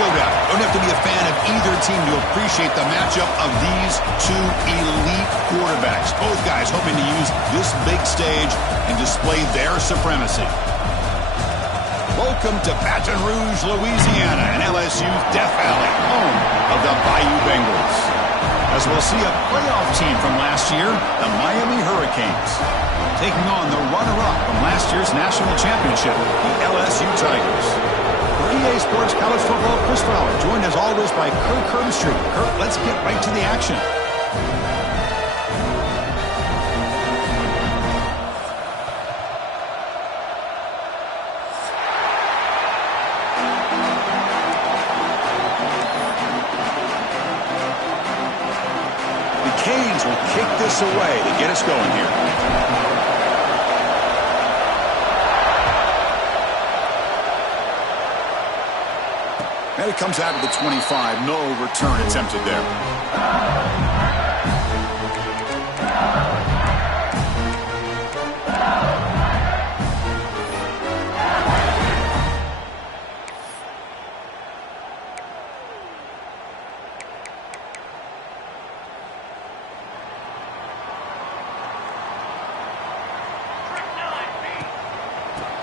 showdown. Don't have to be a fan of either team to appreciate the matchup of these two elite quarterbacks. Both guys hoping to use this big stage and display their supremacy. Welcome to Baton Rouge, Louisiana, and LSU's Death Valley, home of the Bayou Bengals. As we'll see a playoff team from last year, the Miami Hurricanes, taking on the runner-up from last year's national championship, the LSU Tigers. For EA Sports College Football, Chris Fowler, joined as always by Kirk Herbstreit. Kirk, let's get right to the action. Canes will kick this away to get us going here. And it comes out of the 25. No return attempted there.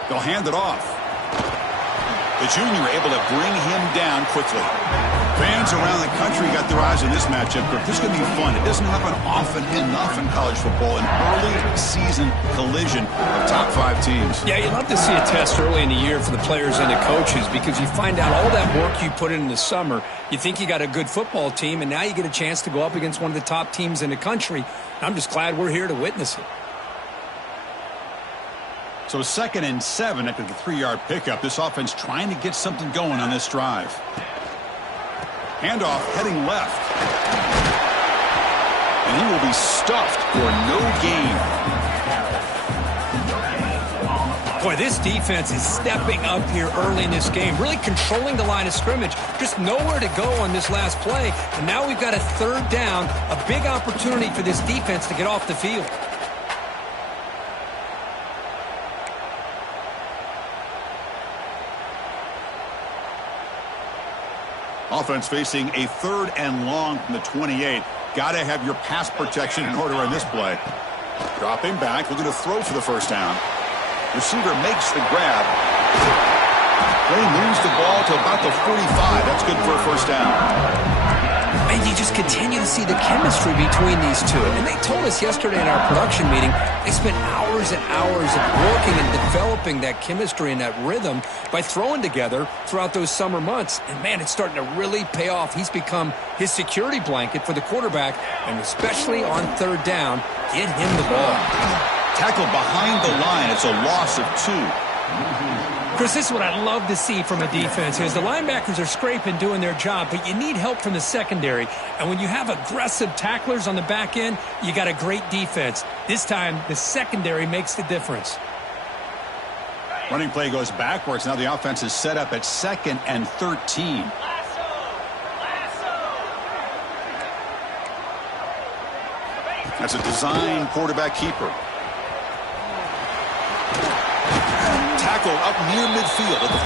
They'll hand it off. The junior able to bring him down quickly. Fans around the country got their eyes on this matchup. This is going to be fun. It doesn't happen often enough in college football. An early season collision of top 5 teams. Yeah, you love to see a test early in the year for the players and the coaches because you find out all that work you put in the summer. You think you got a good football team, and now you get a chance to go up against one of the top teams in the country. I'm just glad we're here to witness it. So 2nd and 7 after the 3-yard pickup. This offense trying to get something going on this drive. Handoff heading left. And he will be stuffed for no gain. Boy, this defense is stepping up here early in this game, really controlling the line of scrimmage. Just nowhere to go on this last play. And now we've got a 3rd down, a big opportunity for this defense to get off the field. Offense facing a 3rd and long from the 28. Got to have your pass protection in order on this play. Dropping back, looking to throw for the 1st down. Receiver makes the grab. They moves the ball to about the 45. That's good for a 1st down. And you just continue to see the chemistry between these two. And they told us yesterday in our production meeting, they spent hours and hours of working and developing that chemistry and that rhythm by throwing together throughout those summer months. And, man, it's starting to really pay off. He's become his security blanket for the quarterback, and especially on 3rd down, get him the ball. Tackled behind the line. It's a loss of 2. Chris, this is what I love to see from a defense is the linebackers are scraping, doing their job, but you need help from the secondary. And when you have aggressive tacklers on the back end, you got a great defense. This time, the secondary makes the difference. Running play goes backwards. Now the offense is set up at 2nd and 13. That's a design quarterback keeper. Tackled up near midfield at the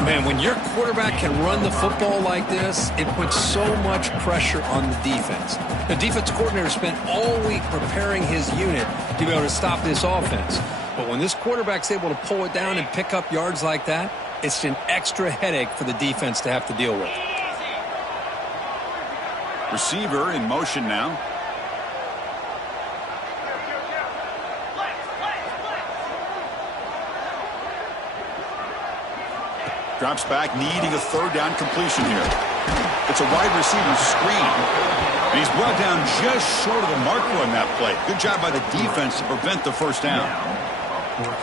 48. Man, when your quarterback can run the football like this, it puts so much pressure on the defense. The defense coordinator spent all week preparing his unit to be able to stop this offense. But when this quarterback's able to pull it down and pick up yards like that, it's an extra headache for the defense to have to deal with. Receiver in motion now. Drops back, needing a 3rd down completion here. It's a wide receiver screen. And he's brought down just short of the marker on that play. Good job by the defense to prevent the 1st down.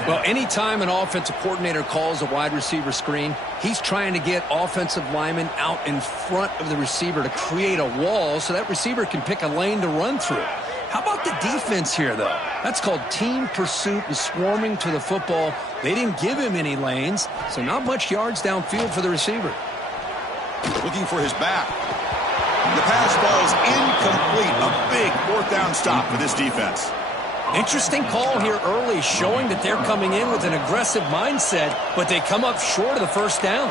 Well, anytime an offensive coordinator calls a wide receiver screen, he's trying to get offensive linemen out in front of the receiver to create a wall so that receiver can pick a lane to run through. How about the defense here, though? That's called team pursuit and swarming to the football. They didn't give him any lanes, so not much yards downfield for the receiver. Looking for his back. The pass ball is incomplete. A big 4th down stop for this defense. Interesting call here early, showing that they're coming in with an aggressive mindset, but they come up short of the 1st down.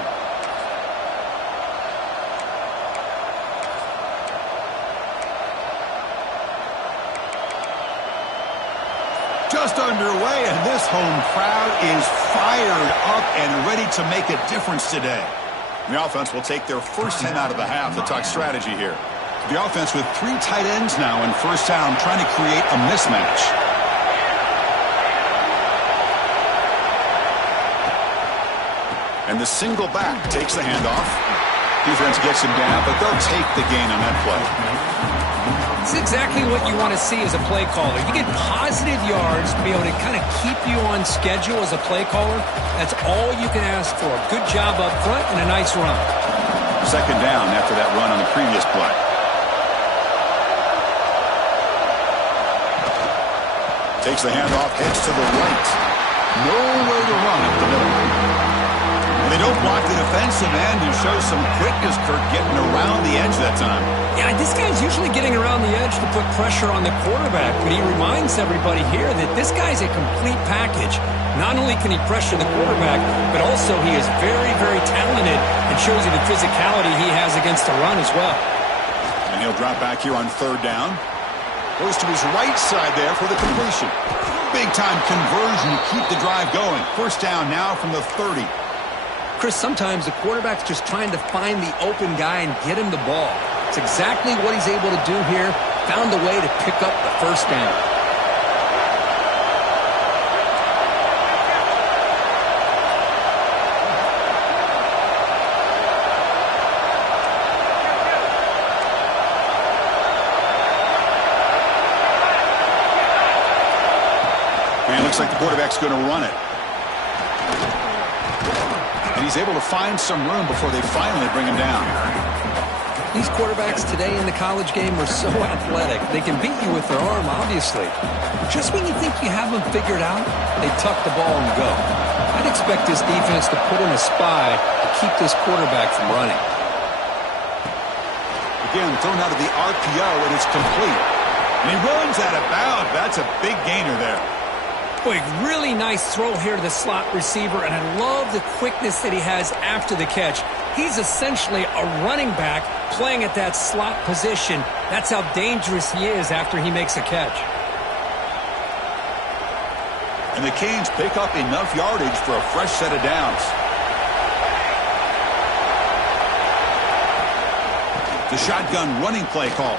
just underway, and this home crowd is fired up and ready to make a difference today. The offense will take their first 10 out of the half to talk strategy here. The offense with 3 tight ends now in first down, trying to create a mismatch. And the single back takes the handoff. Defense gets him down, but they'll take the gain on that play. It's exactly what you want to see as a play caller. You get positive yards to be able to kind of keep you on schedule as a play caller. That's all you can ask for. Good job up front and a nice run. Second down after that run on the previous play. Takes the handoff, heads to the right. Nowhere to run up the middle. They don't block the defensive end and show some quickness, Kirk, getting around the edge that time. Yeah, this guy's usually getting around the edge to put pressure on the quarterback, but he reminds everybody here that this guy's a complete package. Not only can he pressure the quarterback, but also he is very, very talented and shows you the physicality he has against the run as well. And he'll drop back here on third down. Goes to his right side there for the completion. Big-time conversion to keep the drive going. First down now from the 30. Chris, sometimes the quarterback's just trying to find the open guy and get him the ball. It's exactly what he's able to do here. Found a way to pick up the first down. And it looks like the quarterback's going to run it. And he's able to find some room before they finally bring him down. These quarterbacks today in the college game are so athletic. They can beat you with their arm, obviously. Just when you think you have them figured out, they tuck the ball and go. I'd expect this defense to put in a spy to keep this quarterback from running. Again, thrown out of the RPO, and it's complete. And he runs out of bounds. That's a big gainer there. Boy, really nice throw here to the slot receiver, and I love the quickness that he has after the catch. He's essentially a running back playing at that slot position. That's how dangerous he is after he makes a catch. And the Canes pick up enough yardage for a fresh set of downs. The shotgun running play call.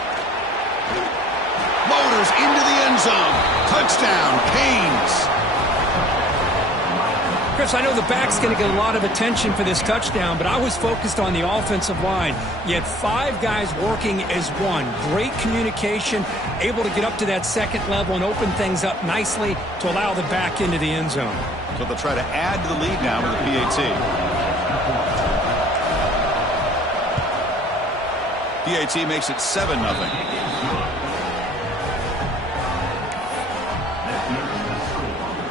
Motors into the end zone. Touchdown, Canes. Chris, I know the back's going to get a lot of attention for this touchdown, but I was focused on the offensive line. You had 5 guys working as one. Great communication, able to get up to that second level and open things up nicely to allow the back into the end zone. So they'll try to add to the lead now with the PAT. PAT makes it 7-0.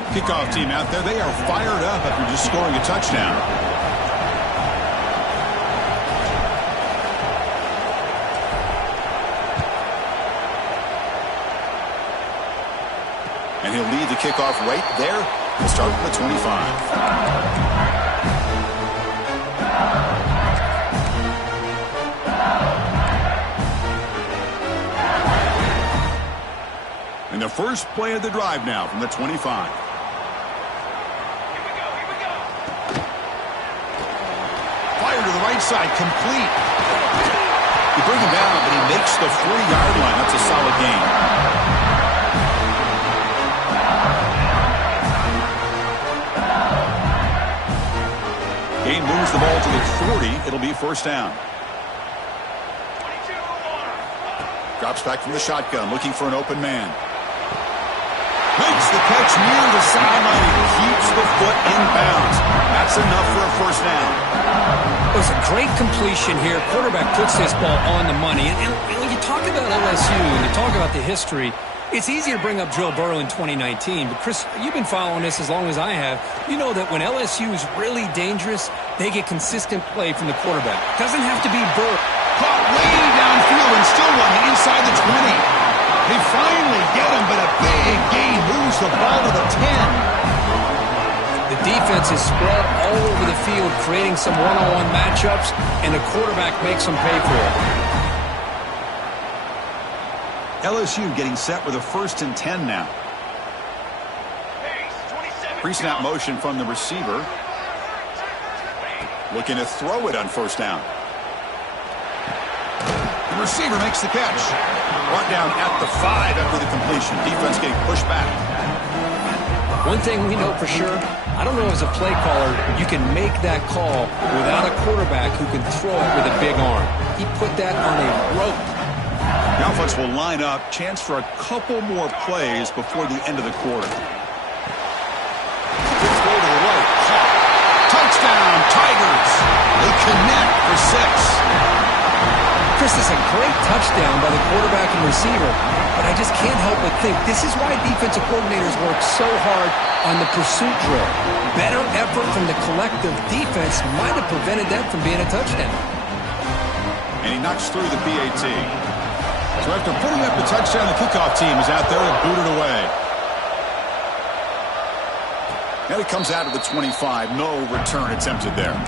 Kickoff team out there. They are fired up after just scoring a touchdown. And he'll lead the kickoff right there. We'll start with the 25. And the first play of the drive now from the 25. Fire to the right side, complete. You bring him down, but he makes the 40-yard line. That's a solid gain. Gain moves the ball to the 40. It'll be first down. Drops back from the shotgun, looking for an open man. Makes the catch near the sideline and keeps the foot in bounds. That's enough for a first down. It was a great completion here. Quarterback puts this ball on the money. And when you talk about LSU and you talk about the history, it's easy to bring up Joe Burrow in 2019. But, Chris, you've been following this as long as I have. You know that when LSU is really dangerous, they get consistent play from the quarterback. Doesn't have to be Burrow. Caught way downfield and still running inside the 20. They finally get him, but a big gain moves the ball to the 10. The defense is spread all over the field, creating some one-on-one matchups, and the quarterback makes them pay for it. LSU getting set with a 1st and 10 now. Pre-snap motion from the receiver. Looking to throw it on first down. The receiver makes the catch. Brought down at the 5 after the completion. Defense getting pushed back. One thing we know for sure, I don't know as a play caller, you can make that call without a quarterback who can throw it with a big arm. He put that on a rope. The offense will line up. Chance for a couple more plays before the end of the quarter. Good throw to the right. Touchdown, Tigers. They connect for 6. Chris, is a great touchdown by the quarterback and receiver, but I just can't help but think this is why defensive coordinators work so hard on the pursuit drill. Better effort from the collective defense might have prevented that from being a touchdown. And he knocks through the PAT. So after putting up the touchdown, the kickoff team is out there to boot it away. And it comes out of the 25. No return attempted there.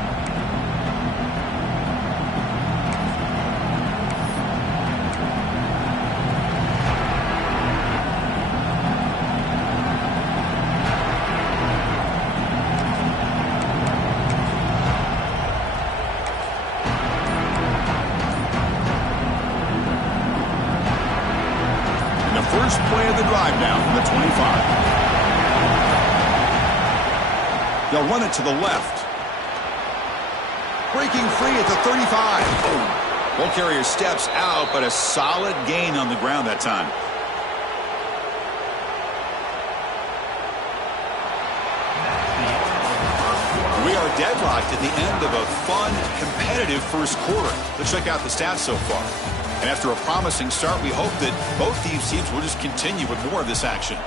First play of the drive now from the 25. They'll run it to the left. Breaking free at the 35. Ball carrier steps out, but a solid gain on the ground that time. We are deadlocked at the end of a fun, competitive first quarter. Let's check out the stats so far. And after a promising start, we hope that both these teams will just continue with more of this action.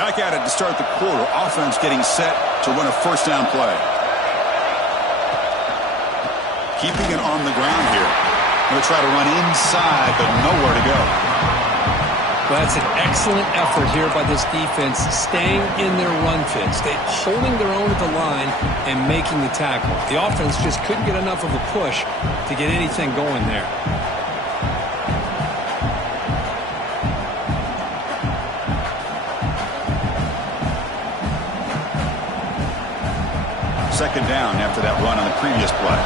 Back at it to start the quarter. Offense getting set to run a first down play. Keeping it on the ground here. Going to try to run inside, but nowhere to go. Well, that's an excellent effort here by this defense, staying in their run fits. They're holding their own at the line and making the tackle. The offense just couldn't get enough of a push to get anything going there. Second down after that run on the previous play.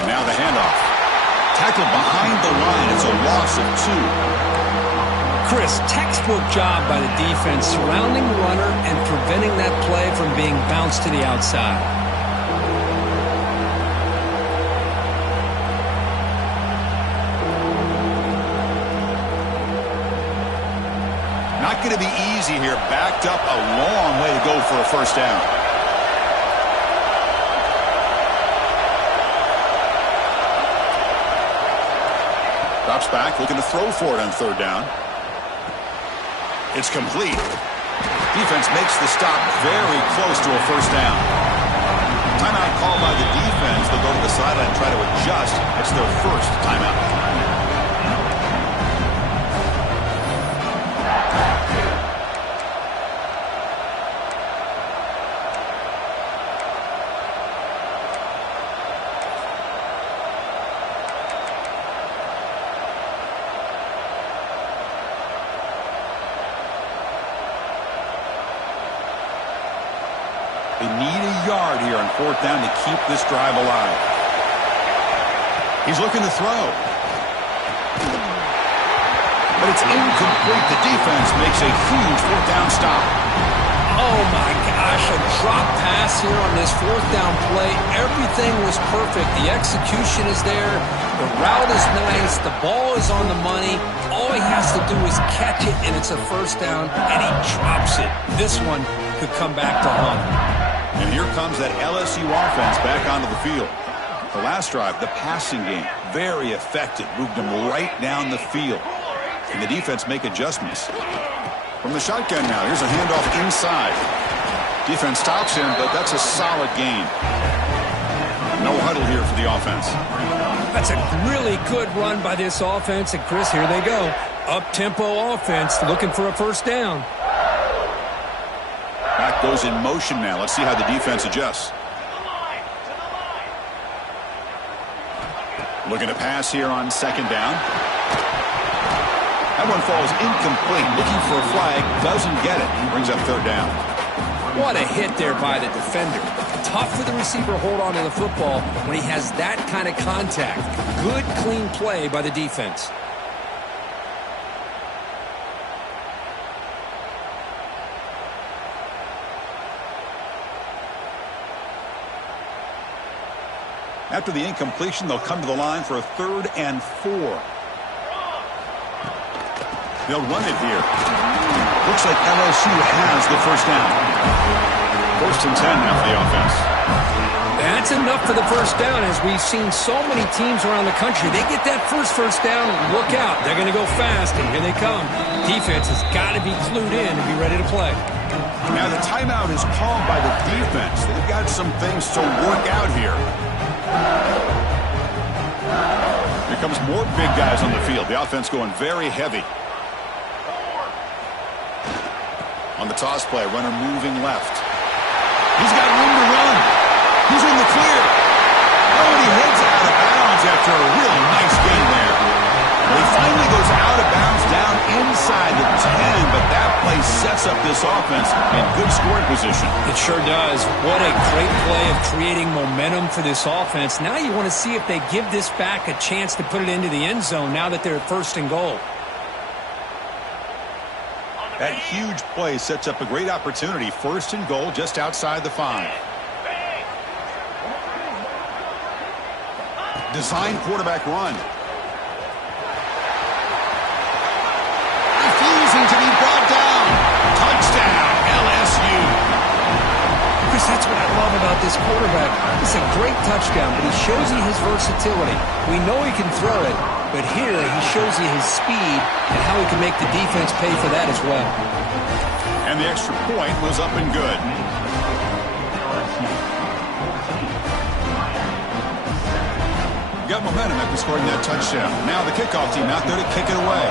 And now the handoff. Tackled behind the line. It's a loss of 2. Chris, textbook job by the defense surrounding the runner and preventing that play from being bounced to the outside. Not going to be easy here. Backed up a long way to go for a first down. Drops back, looking to throw for it on third down. It's complete. Defense makes the stop very close to a first down. Timeout called by the defense. They'll go to the sideline and try to adjust. It's their first timeout. They need a yard here on fourth down to keep this drive alive. He's looking to throw. But it's incomplete. The defense makes a huge fourth down stop. Oh, my gosh, a drop pass here on this fourth down play. Everything was perfect. The execution is there. The route is nice. The ball is on the money. All he has to do is catch it, and it's a first down, and he drops it. This one could come back to haunt. And here comes that LSU offense back onto the field. The last drive, the passing game, very effective. Moved them right down the field. And the defense make adjustments. From the shotgun now, here's a handoff inside. Defense stops him, but that's a solid gain. No huddle here for the offense. That's a really good run by this offense. And, Chris, here they go. Up-tempo offense looking for a first down. Back goes in motion now. Let's see how the defense adjusts. Looking to pass here on second down. That one falls incomplete. Looking for a flag. Doesn't get it. Brings up third down. What a hit there by the defender. Tough for the receiver to hold on to the football when he has that kind of contact. Good, clean play by the defense. After the incompletion, they'll come to the line for a 3rd and 4. They'll run it here. Looks like LSU has the first down. 1st and 10 now for the offense. That's enough for the first down, as we've seen so many teams around the country. They get that first down, look out. They're going to go fast, and here they come. Defense has got to be clued in and be ready to play. Now the timeout is called by the defense. They've got some things to work out here. Here comes more big guys on the field. The offense going very heavy. On the toss play, runner moving left. He's got room to run. He's in the clear. Oh, and he heads out of bounds after a really nice gain there. Well, he finally goes out of bounds down inside the 10, but that play sets up this offense in good scoring position. It sure does. What a great play of creating momentum for this offense. Now you want to see if they give this back a chance to put it into the end zone now that they're at 1st and goal. That huge play sets up a great opportunity. 1st and goal just outside the 5. Design quarterback run. Refusing to be brought down. Touchdown, LSU. Chris, that's what I love about this quarterback. It's a great touchdown, but he shows you his versatility. We know he can throw it, but here he shows you his speed and how he can make the defense pay for that as well. And the extra point was up and good. Got momentum after scoring that touchdown. Now the kickoff team out there to kick it away.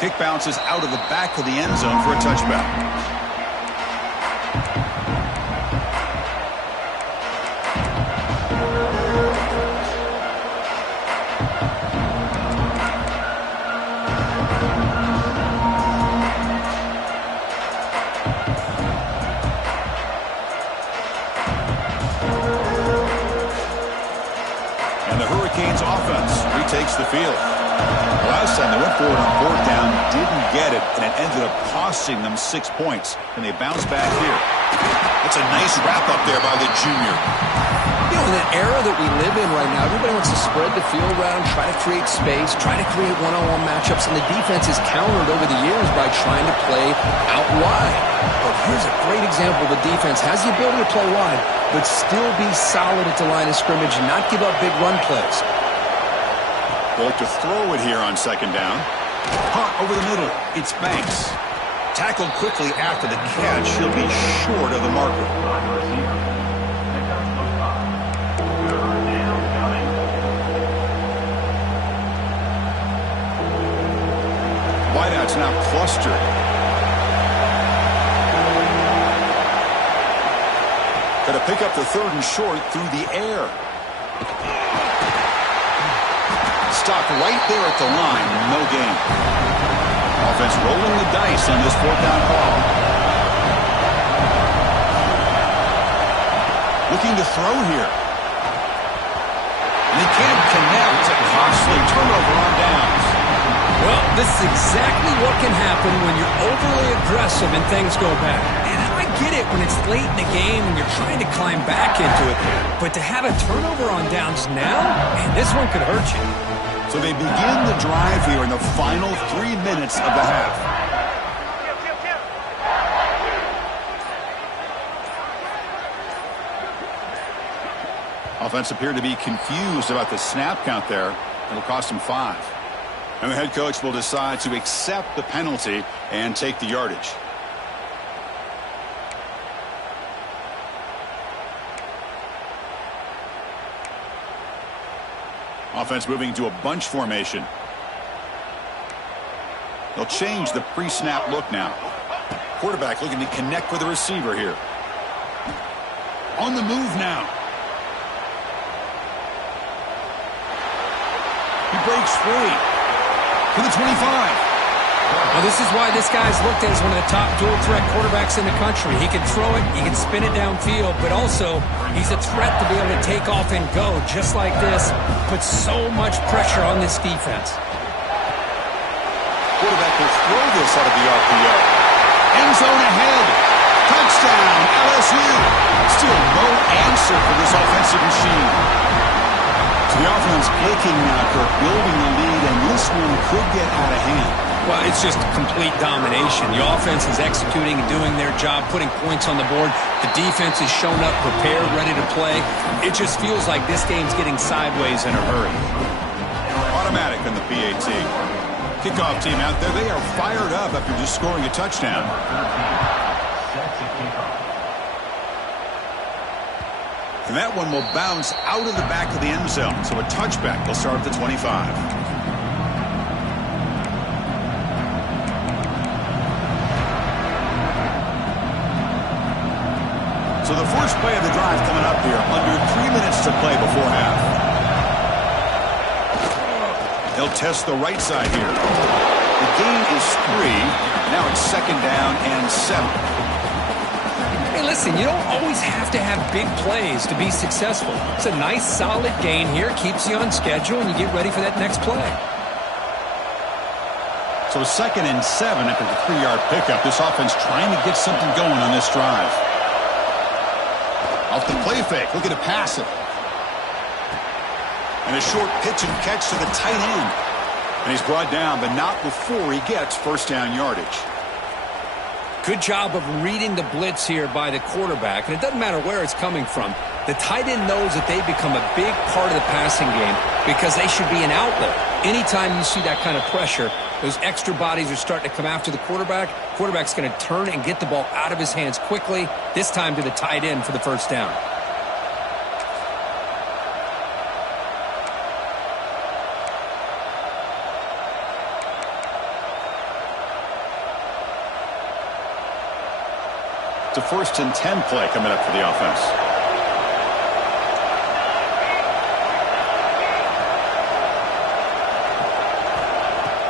Kick bounces out of the back of the end zone for a touchback. Takes the field. Last time they went forward on 4th down, didn't get it, and it ended up costing them 6 points. And they bounce back here. That's a nice wrap up there by the junior. You know, in the era that we live in right now, everybody wants to spread the field around, try to create space, try to create one-on-one matchups, and the defense is countered over the years by trying to play out wide. But here's a great example. The defense has the ability to play wide, but still be solid at the line of scrimmage and not give up big run plays. They'll look to throw it here on 2nd down. Punt over the middle. It's Banks. Tackled quickly after the catch. He'll be short of the marker. Wideout's now clustered. Got to pick up the 3rd and short through the air. Stopped right there at the line. No gain. Offense rolling the dice on this 4th down call. Looking to throw here. And they can't connect. It's a costly turnover on downs. Well, this is exactly what can happen when you're overly aggressive and things go bad. And I get it when it's late in the game and you're trying to climb back into it. But to have a turnover on downs now, man, this one could hurt you. So they begin the drive here in the final 3 minutes of the half. Offense appeared to be confused about the snap count there. It'll cost him 5. And the head coach will decide to accept the penalty and take the yardage. Offense moving to a bunch formation. They'll change the pre-snap look now. Quarterback looking to connect with the receiver here. On the move now. He breaks free to the 25. Well, this is why this guy's looked at as one of the top dual-threat quarterbacks in the country. He can throw it, he can spin it downfield, but also he's a threat to be able to take off and go just like this. Puts so much pressure on this defense. Quarterback will throw this out of the RPO. End zone ahead. Touchdown, LSU. Still no answer for this offensive machine. So the offense clicking now, Kirk, building the lead, and this one could get out of hand. Well, it's just complete domination. The offense is executing and doing their job, putting points on the board. The defense has shown up, prepared, ready to play. It just feels like this game's getting sideways in a hurry. Automatic on the PAT. Kickoff team out there, they are fired up after just scoring a touchdown. And that one will bounce out of the back of the end zone. So a touchback will start at the 25. So the first play of the drive coming up here. Under 3 minutes to play before half. They'll test the right side here. The gain is 3. Now it's second down and 7. Hey, listen, you don't always have to have big plays to be successful. It's a nice, solid gain here. Keeps you on schedule, and you get ready for that next play. So second and 7 after the 3-yard pickup. This offense trying to get something going on this drive. Off the play fake, looking to pass it. And a short pitch and catch to the tight end. And he's brought down, but not before he gets first down yardage. Good job of reading the blitz here by the quarterback. And it doesn't matter where it's coming from. The tight end knows that they become a big part of the passing game because they should be an outlet. Anytime you see that kind of pressure, those extra bodies are starting to come after the quarterback. Quarterback's going to turn and get the ball out of his hands quickly, this time to the tight end for the first down. It's a first and 10 play coming up for the offense.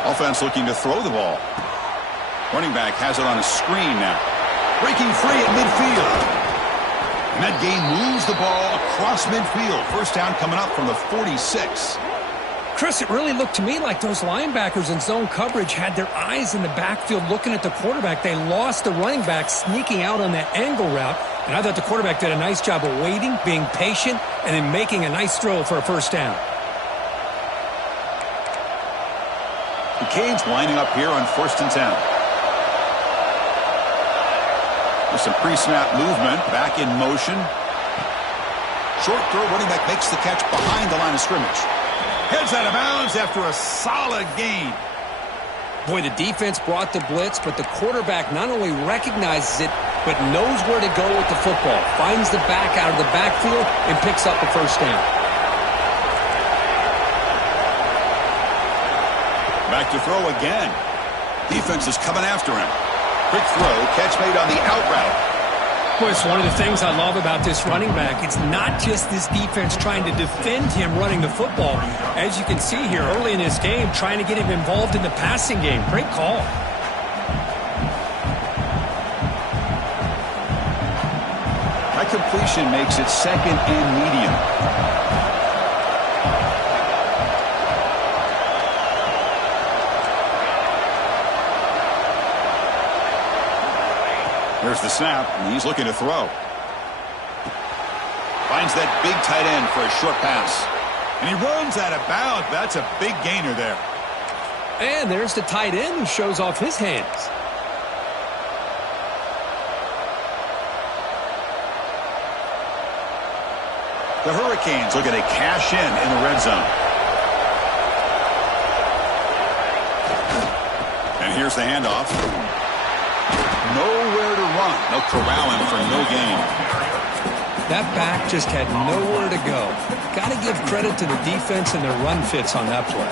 Offense looking to throw the ball. Running back has it on a screen now. Breaking free at midfield. And that gain moves the ball across midfield. First down coming up from the 46. Chris, it really looked to me like those linebackers in zone coverage had their eyes in the backfield looking at the quarterback. They lost the running back sneaking out on that angle route. And I thought the quarterback did a nice job of waiting, being patient, and then making a nice throw for a first down. The Canes lining up here on first and 10. With some pre-snap movement, back in motion. Short throw, running back makes the catch behind the line of scrimmage. Heads out of bounds after a solid gain. Boy, the defense brought the blitz, but the quarterback not only recognizes it, but knows where to go with the football. Finds the back out of the backfield and picks up the first down. Back to throw again. Defense is coming after him. Quick throw, catch made on the out route. Boy, it's one of the things I love about this running back. It's not just this defense trying to defend him running the football. As you can see here early in this game, trying to get him involved in the passing game. Great call. That completion makes it second and medium. There's the snap, and he's looking to throw. Finds that big tight end for a short pass. And he runs out of bounds. That's a big gainer there. And there's the tight end who shows off his hands. The Hurricanes looking to cash in the red zone. And here's the handoff. Nowhere to run. No corralling for no gain. That back just had nowhere to go. Got to give credit to the defense and their run fits on that play.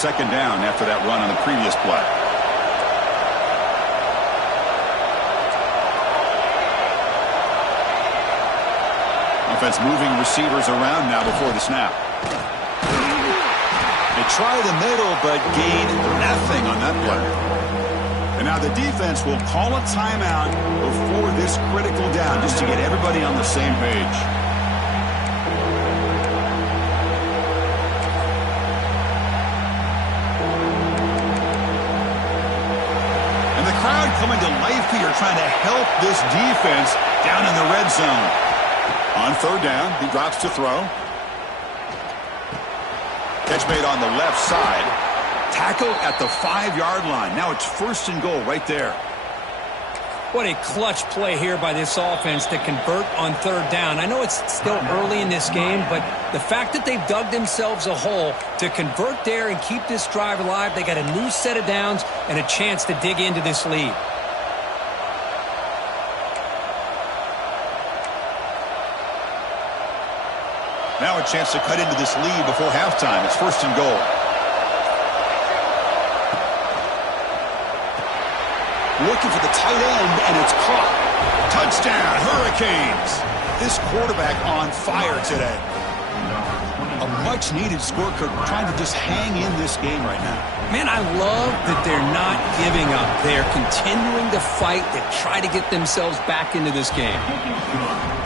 Second down after that run on the previous play. Offense moving receivers around now before the snap. They try the middle, but gain nothing on that play. And now the defense will call a timeout before this critical down, just to get everybody on the same page. And the crowd coming to life here, trying to help this defense down in the red zone. On third down, he drops to throw. Catch made on the left side. Tackled at the 5-yard line. Now it's first and goal right there. What a clutch play here by this offense to convert on third down. I know it's still early in this game, but the fact that they've dug themselves a hole to convert there and keep this drive alive, they got a new set of downs and a chance to dig into this lead. Now a chance to cut into this lead before halftime. It's first and goal. Looking for the tight end, and it's caught. Touchdown, Hurricanes. This quarterback on fire today. A much-needed score, trying to just hang in this game right now. Man, I love that they're not giving up. They're continuing to fight to try to get themselves back into this game.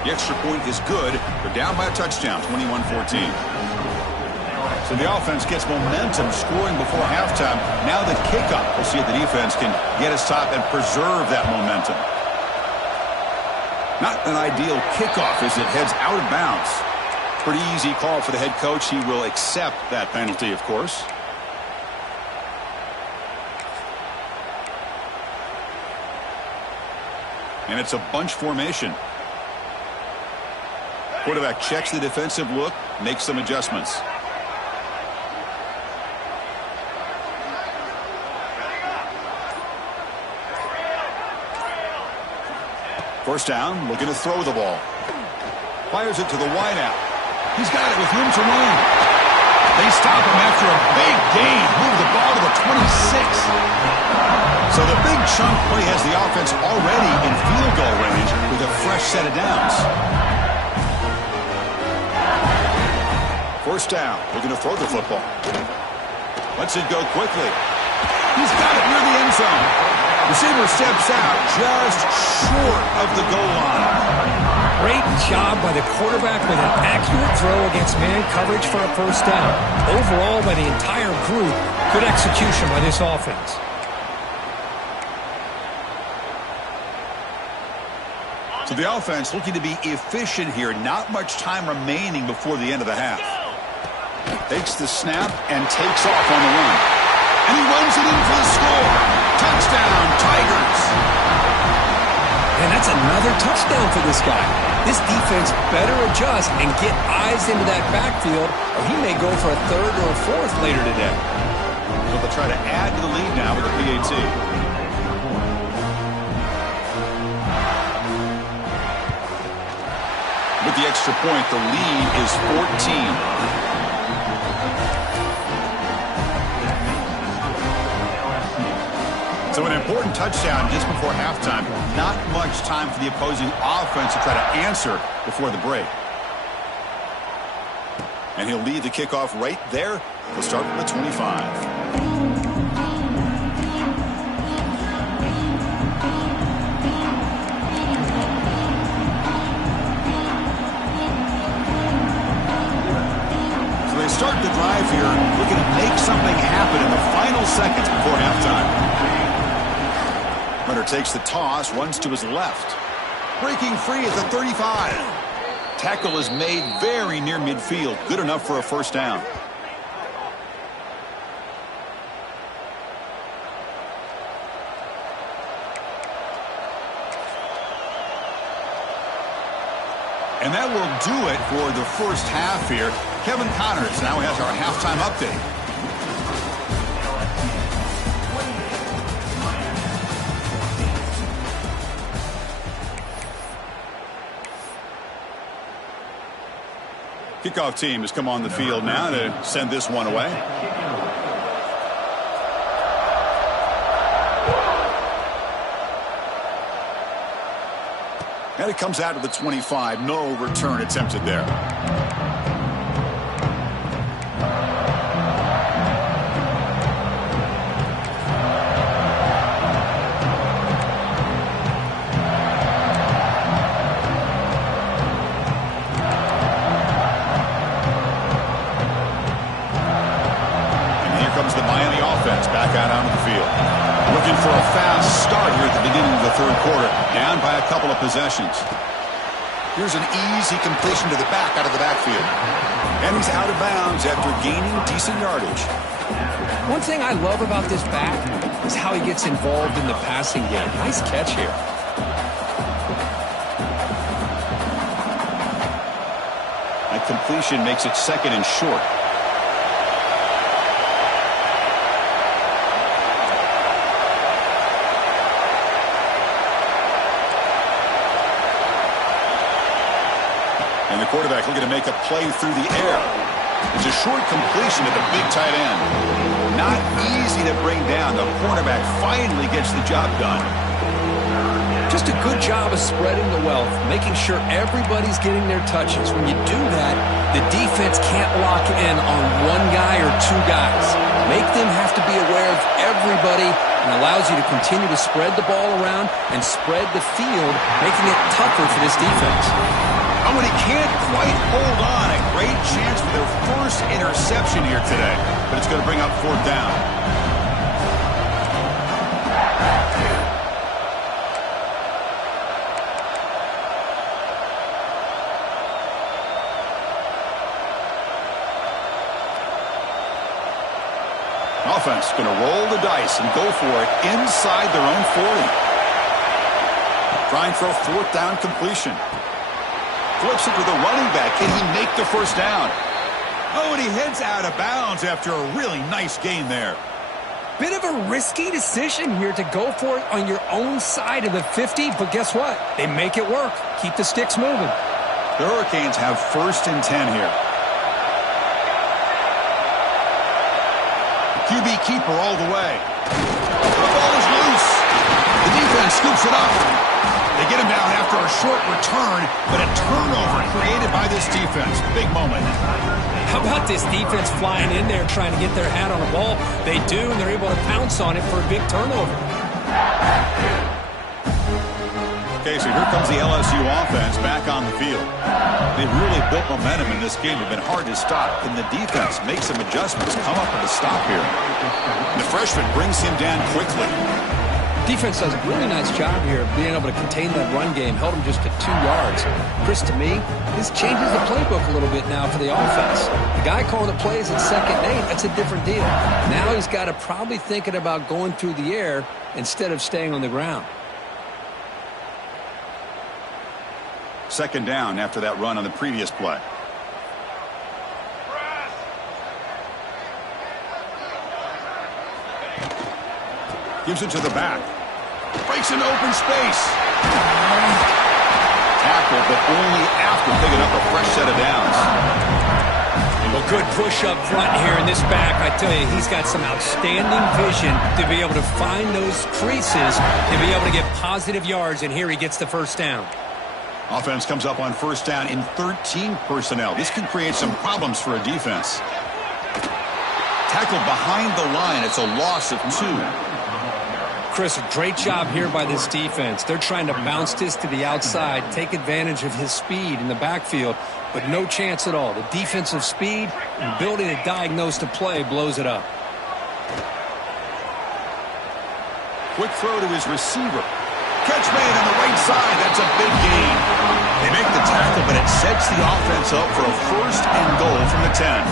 The extra point is good. They're down by a touchdown, 21-14. So the offense gets momentum scoring before halftime. Now the kickoff. We'll see if the defense can get a stop and preserve that momentum. Not an ideal kickoff as it heads out of bounds. Pretty easy call for the head coach. He will accept that penalty, of course. And it's a bunch formation. Quarterback checks the defensive look, makes some adjustments. First down, looking to throw the ball. Fires it to the wideout. He's got it with room to run. They stop him after a big gain. Move the ball to the 26. So the big chunk play has the offense already in field goal range with a fresh set of downs. First down, looking to throw the football. Lets it go quickly. He's got it near the end zone. Receiver steps out just short of the goal line. Great job by the quarterback with an accurate throw against man coverage for a first down. Overall, by the entire group, good execution by this offense. So the offense looking to be efficient here. Not much time remaining before the end of the half. Takes the snap and takes off on the run. And he runs it in for the score. Touchdown, Tigers. And that's another touchdown for this guy. This defense better adjust and get eyes into that backfield, or he may go for a third or a fourth later today. So they'll try to add to the lead now with a PAT. With the extra point, the lead is 14. So an important touchdown just before halftime. Not much time for the opposing offense to try to answer before the break. And he'll lead the kickoff right there. He'll start from the 25. Start the drive here, looking to make something happen in the final seconds before halftime. Runner takes the toss, runs to his left. Breaking free at the 35. Tackle is made very near midfield. Good enough for a first down. And that will do it for the first half here. Kevin Connors now has our halftime update. Kickoff team has come on the field now to send this one away. And it comes out to the 25. No return attempted there. The Miami offense back out onto the field. Looking for a fast start here at the beginning of the third quarter. Down by a couple of possessions. Here's an easy completion to the back out of the backfield. And he's out of bounds after gaining decent yardage. One thing I love about this back is how he gets involved in the passing game. Nice catch here. That completion makes it second and short. And the quarterback looking to make a play through the air. It's a short completion to the big tight end. Not easy to bring down. The cornerback finally gets the job done. Just a good job of spreading the wealth, making sure everybody's getting their touches. When you do that, the defense can't lock in on one guy or two guys. Make them have to be aware of everybody and allows you to continue to spread the ball around and spread the field, making it tougher for this defense. Oh, and he can't quite hold on. A great chance for their first interception here today. But it's going to bring up fourth down. Offense going to roll the dice and go for it inside their own 40. Trying for a fourth down completion. Flips it to the running back. Can he make the first down? Oh, and he heads out of bounds after a really nice gain there. Bit of a risky decision here to go for it on your own side of the 50, but guess what? They make it work. Keep the sticks moving. The Hurricanes have first and 10 here. QB keeper all the way. The ball is loose. The defense scoops it up. They get him down after a short return, but a turnover created by this defense. Big moment. How about this defense flying in there trying to get their hat on the ball? They do, and they're able to pounce on it for a big turnover. Okay, so here comes the LSU offense back on the field. They've really built momentum in this game. They've been hard to stop. Can the defense make some adjustments, come up with a stop here? And the freshman brings him down quickly. Defense does a really nice job here of being able to contain that run game. Held him just to 2 yards. Chris, to me, this changes the playbook a little bit now for the offense. The guy calling the plays at 2nd and 8, that's a different deal. Now he's got to probably thinking about going through the air instead of staying on the ground. Second down after that run on the previous play. Gives it to the back. Breaks into open space. Tackle, but only after picking up a fresh set of downs. Well, good push up front here in this back. I tell you, he's got some outstanding vision to be able to find those creases and be able to get positive yards, and here he gets the first down. Offense comes up on first down in 13 personnel. This can create some problems for a defense. Tackled behind the line. It's a loss of 2. Chris, a great job here by this defense. They're trying to bounce this to the outside, take advantage of his speed in the backfield, but no chance at all. The defensive speed and ability to diagnose the play blows it up. Quick throw to his receiver. Catch made on the right side. That's a big gain. They make the tackle, but it sets the offense up for a first and goal from the 10.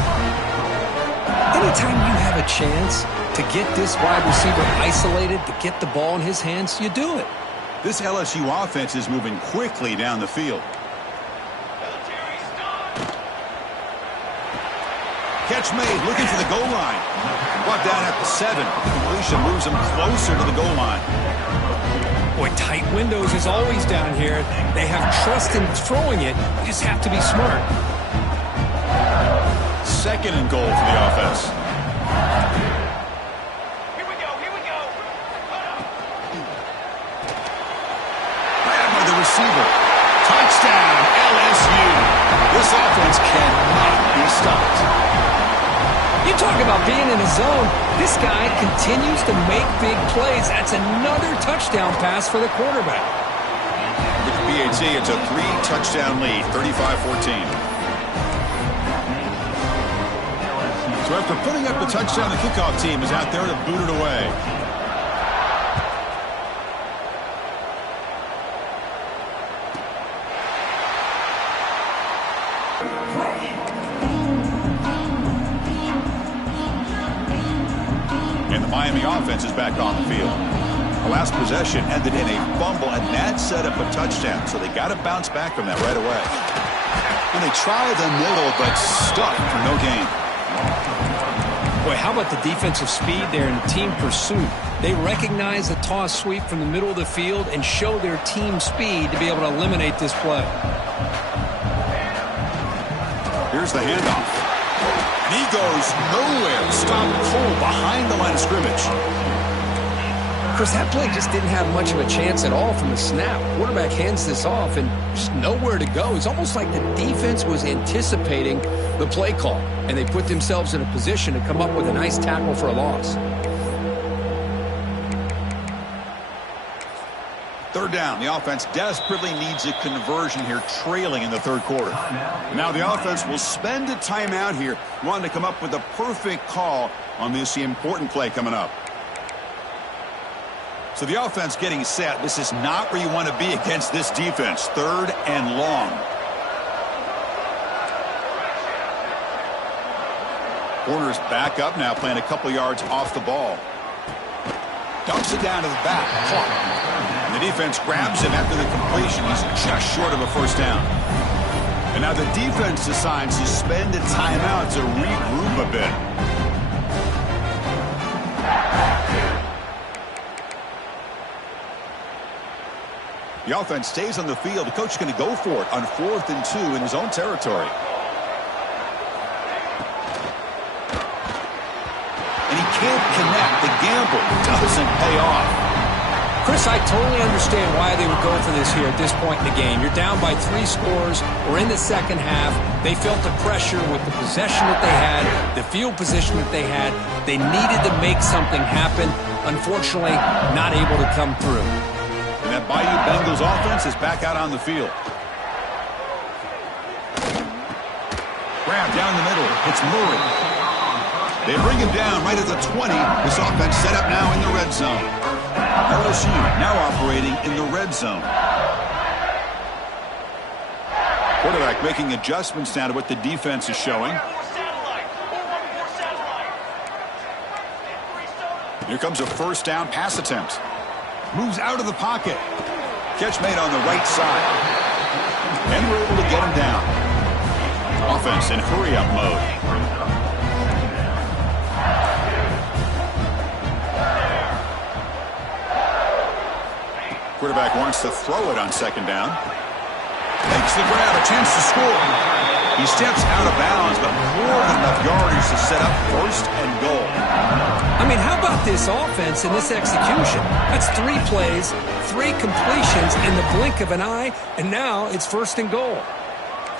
Anytime you have a chance to get this wide receiver isolated, to get the ball in his hands, you do it. This LSU offense is moving quickly down the field. Catch made, looking for the goal line. Brought down at the 7. Completion moves him closer to the goal line. Boy, tight windows is always down here. They have trust in throwing it. You just have to be smart. Second and goal for the offense. Here we go. Grabbed by the receiver. This offense cannot be stopped. You talk about being in a zone. This guy continues to make big plays. That's another touchdown pass for the quarterback. With the BAT, it's a 3-touchdown lead, 35-14. So after putting up the touchdown, the kickoff team is out there to boot it away. And the Miami offense is back on the field. The last possession ended in a fumble, and that set up a touchdown. So they got to bounce back from that right away. And they try the middle, but stuck for no gain. Boy, how about the defensive speed there in the team pursuit? They recognize the toss sweep from the middle of the field and show their team speed to be able to eliminate this play. Here's the handoff. And he goes nowhere. Stopped cold behind the line of scrimmage. Chris, that play just didn't have much of a chance at all from the snap. Quarterback hands this off and just nowhere to go. It's almost like the defense was anticipating the play call, and they put themselves in a position to come up with a nice tackle for a loss. Third down. The offense desperately needs a conversion here, trailing in the third quarter. Now the offense will spend a timeout here, wanting to come up with a perfect call on this important play coming up. So the offense getting set. This is not where you want to be against this defense. Third and long. Corner's back up now, playing a couple yards off the ball. Dumps it down to the back. Caught. And the defense grabs him after the completion. He's just short of a first down. And now the defense decides to spend a timeout to regroup a bit. The offense stays on the field. The coach is going to go for it on 4th and 2 in his own territory. And he can't connect. The gamble doesn't pay off. Chris, I totally understand why they would go for this here at this point in the game. You're down by 3 scores. We're in the second half. They felt the pressure with the possession that they had, the field position that they had. They needed to make something happen. Unfortunately, not able to come through. And that Bayou Bengals offense is back out on the field. Grab down the middle. It's Murray. They bring him down right at the 20. This offense set up now in the red zone. LSU now operating in the red zone. Quarterback making adjustments now to what the defense is showing. Here comes a first down pass attempt. Moves out of the pocket. Catch made on the right side. And we're able to get him down. Offense in hurry-up mode. Quarterback wants to throw it on second down. Makes the grab, a chance to score. He steps out of bounds, but more than enough yardage to set up 1st and goal. I mean, how about this offense and this execution? That's 3 plays, 3 completions in the blink of an eye, and now it's 1st and goal.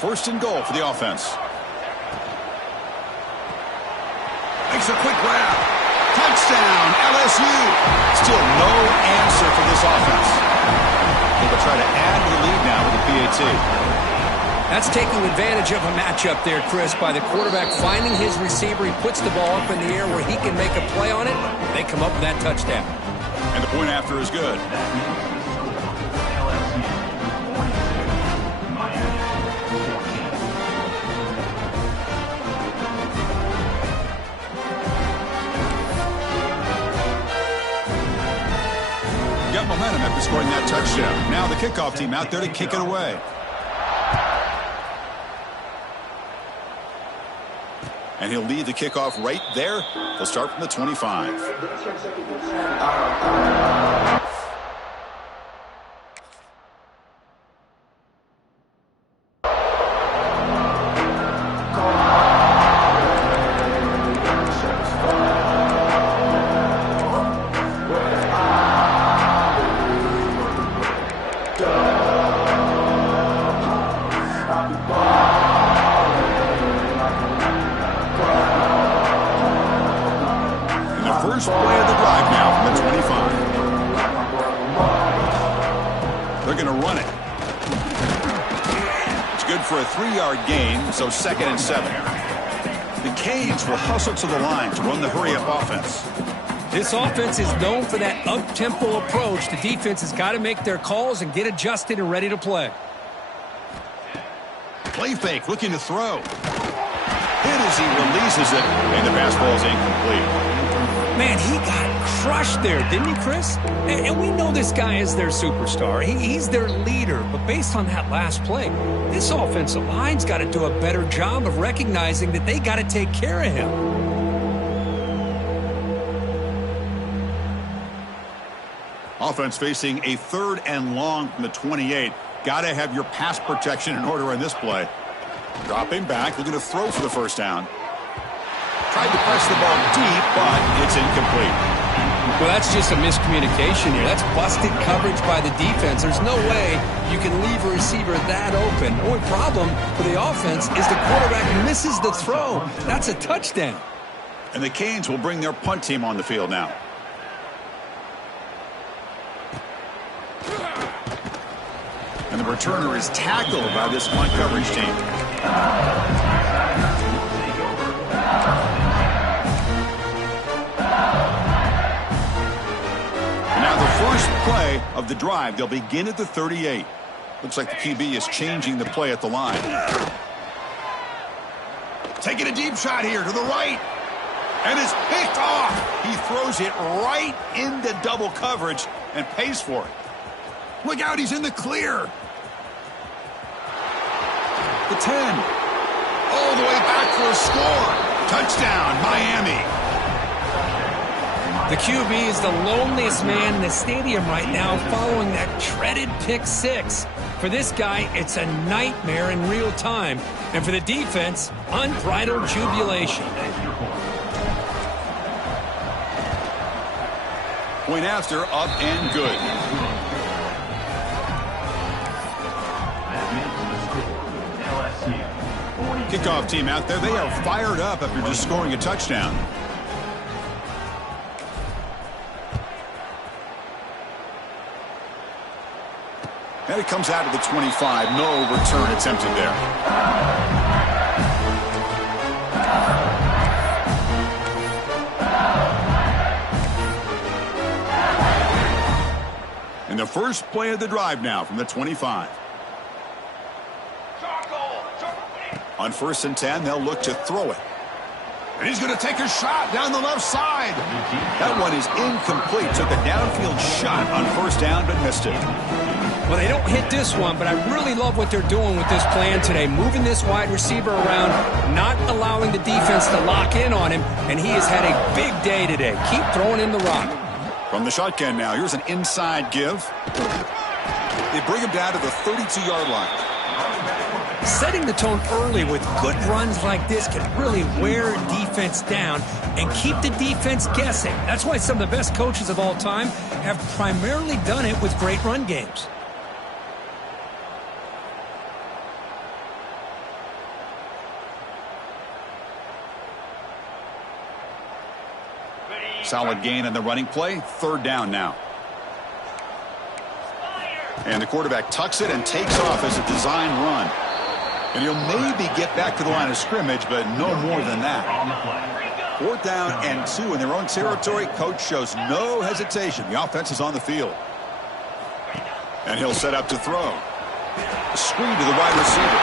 1st and goal for the offense. Makes a quick grab. Touchdown, LSU. Still no answer for this offense. They will try to add to the lead now with the PAT. That's taking advantage of a matchup there, Chris, by the quarterback finding his receiver. He puts the ball up in the air where he can make a play on it. They come up with that touchdown. And the point after is good. Got momentum after scoring that touchdown. Now the kickoff team out there to kick it away. And he'll lead the kickoff right there. They'll start from the 25. They're going to run it. It's good for a 3-yard gain, so 2nd and 7. The Canes will hustle to the line to run the hurry-up offense. This offense is known for that up-tempo approach. The defense has got to make their calls and get adjusted and ready to play. Play fake, looking to throw. Hit as he releases it, and the pass ball is incomplete. Man, he got crushed there, didn't he, Chris? And we know this guy is their superstar. He's their leader. But based on that last play, this offensive line's got to do a better job of recognizing that they got to take care of him. Offense facing a 3rd and long from the 28. Got to have your pass protection in order in this play. Dropping back, looking to throw for the first down. Tried to press the ball deep, but it's incomplete. Well, that's just a miscommunication here. That's busted coverage by the defense. There's no way you can leave a receiver that open. The only problem for the offense is the quarterback misses the throw. That's a touchdown. And the Canes will bring their punt team on the field now. And the returner is tackled by this punt coverage team. Now the first play of the drive, they'll begin at the 38. Looks like the QB is changing the play at the line. Taking a deep shot here to the right. And it's picked off. He throws it right into double coverage and pays for it. Look out, he's in the clear. The 10. All the way back for a score. Touchdown, Miami. The QB is the loneliest man in the stadium right now following that dreaded pick 6. For this guy, it's a nightmare in real time. And for the defense, unbridled jubilation. Point after, up and good. Kickoff team out there. They are fired up after just scoring a touchdown. And it comes out of the 25. No return attempted there. And the first play of the drive now from the 25. On 1st and 10, they'll look to throw it. And he's going to take a shot down the left side. That one is incomplete. Took a downfield shot on 1st down, but missed it. Well, they don't hit this one, but I really love what they're doing with this plan today. Moving this wide receiver around, not allowing the defense to lock in on him, and he has had a big day today. Keep throwing in the rock. From the shotgun now, here's an inside give. They bring him down to the 32-yard line. Setting the tone early with good runs like this can really wear defense down and keep the defense guessing. That's why some of the best coaches of all time have primarily done it with great run games. Solid gain on the running play. 3rd down now. And the quarterback tucks it and takes off as a design run. And he'll maybe get back to the line of scrimmage, but no more than that. 4th down and 2 in their own territory. Coach shows no hesitation. The offense is on the field. And he'll set up to throw. A screen to the wide receiver.